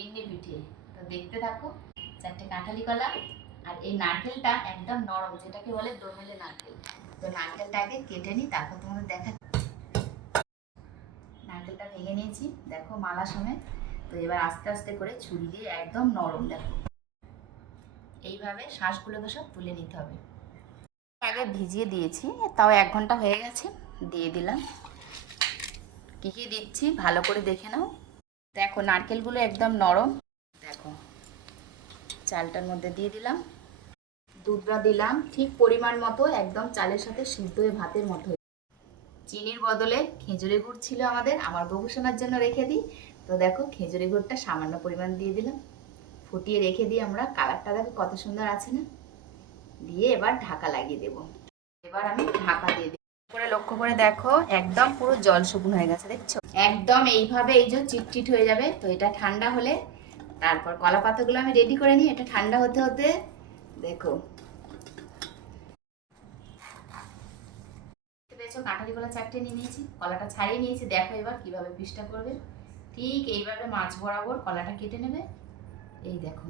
বিন্নি পিঠে। তো দেখতে থাকো। 4টে কাঁঠালি কলা আর এই নারকেলটা একদম নরম, যেটাকে বলে দোমেলে নারকেল। তো নারকেলটাকে কেটে নিই, তারপর তোমাদের দেখা। নারকেলটা ভেঙে নিয়েছি, দেখো মালা সমেত। তো এবার আস্তে আস্তে করে ছুরি দিয়ে একদম নরম, দেখো এইভাবে শ্বাসগুলোকে সব তুলে নিতে হবে। আগে ভিজিয়ে দিয়েছি, তাও 1 ঘন্টা হয়ে গেছে। দিয়ে দিলাম। কী কী দিচ্ছি ভালো করে দেখে নাও। দেখো নারকেলগুলো একদম নরম। দেখো চালটার মধ্যে দিয়ে দিলাম, দুধটা দিলাম ঠিক পরিমাণ মতো, একদম চালের সাথে সিদ্ধ হয়ে ভাতের মতো। চিনির বদলে খেজুরি গুড় ছিল আমাদের, আমার গবেষণার জন্য রেখে দিই। তো দেখো খেজুরি গুড়টা সামান্য পরিমাণ দিয়ে দিলাম, ফুটিয়ে রেখে দিই আমরা। কালারটা দেখো কত সুন্দর আছে না। দিয়ে এবার ঢাকা লাগিয়ে দেব। এবার আমি ঢাকা দিয়ে দিই করে, লক্ষ্য করে দেখো একদম পুরো জল শুকনো হয়ে গেছে, দেখছো একদম এইভাবে এই যে চিটচিট হয়ে যাবে। তো এটা ঠান্ডা হলে তারপর কলা পাতাগুলো আমি রেডি করে নিই। এটা ঠান্ডা হতে হতে দেখো কাঁঠালি কলা 4টে নিয়ে নিয়েছি, কলাটা ছাড়িয়ে নিয়েছি। দেখো এবার কিভাবে পিসটা করবে। ঠিক এইভাবে মাছ বরাবর কলাটা কেটে নেবে। এই দেখো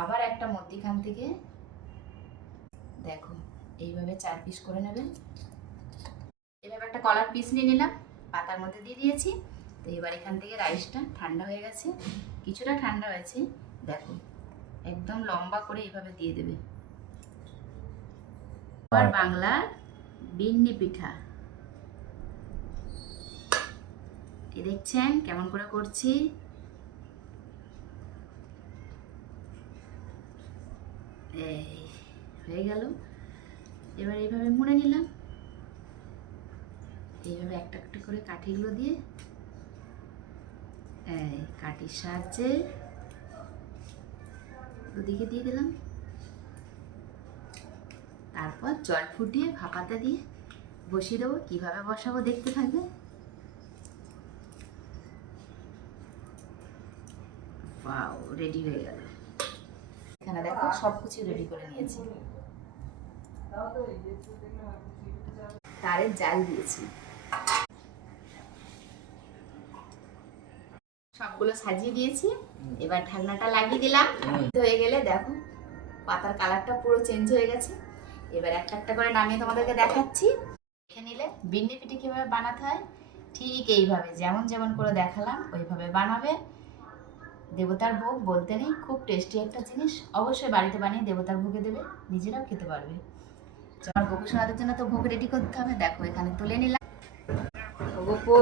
আবার একটা মধ্যিখান থেকে দেখো এইভাবে 4 পিস করে নেবে। এভাবে একটা কলার পিস নিয়ে নিলাম, পাতার মধ্যে দিয়ে দিয়েছি। তো এবার এখান থেকে রাইসটা ঠান্ডা হয়ে গেছে, কিছুটা ঠান্ডা হয়েছে। দেখো একদম লম্বা করে এইভাবে দিয়ে দেবে। আবার বাংলার বিন্নি পিঠা, এ দেখছেন কেমন করে করছি। এই হয়ে গেল। এবার এইভাবে মুড়ে নিলাম, এইভাবে একটা একটা করে কাঠিগুলো দিয়ে এই কাঠির সাহায্যে দুদিকে দিয়ে দিলাম। তারপর জল ফুটিয়ে ভাপাতে দিয়ে বসিয়ে দেবো। কিভাবে বসাবো দেখতে থাকবে। ওয়াও, রেডি হয়ে গেল। এখানে দেখো সব কিছু রেডি করে নিয়েছি। তারে জাল দিয়েছি, সবগুলো সাজিয়ে দিয়েছি। এবার ঢাকনাটা লাগিয়ে দিলাম। হয়ে গেলে দেখো পাতার কালারটা পুরো চেঞ্জ হয়ে গেছে। এবার একটা একটা করে নামিয়ে তোমাদেরকে দেখাচ্ছি। দেখে নিলে বিন্নি পিঠে কিভাবে বানাতে হয়, ঠিক এইভাবে যেমন যেমন করে দেখালাম ওইভাবে বানাবে। দেবতার ভোগ বলতে নেই, খুব টেস্টি একটা জিনিস। অবশ্যই বাড়িতে বানিয়ে দেবতার ভোগে দেবে, নিজেরাও খেতে পারবে। আমার গোপু সোনাদের জন্য তো ভোগ রেডি করতে হবে। দেখো এখানে তুলে নিলাম। গোপু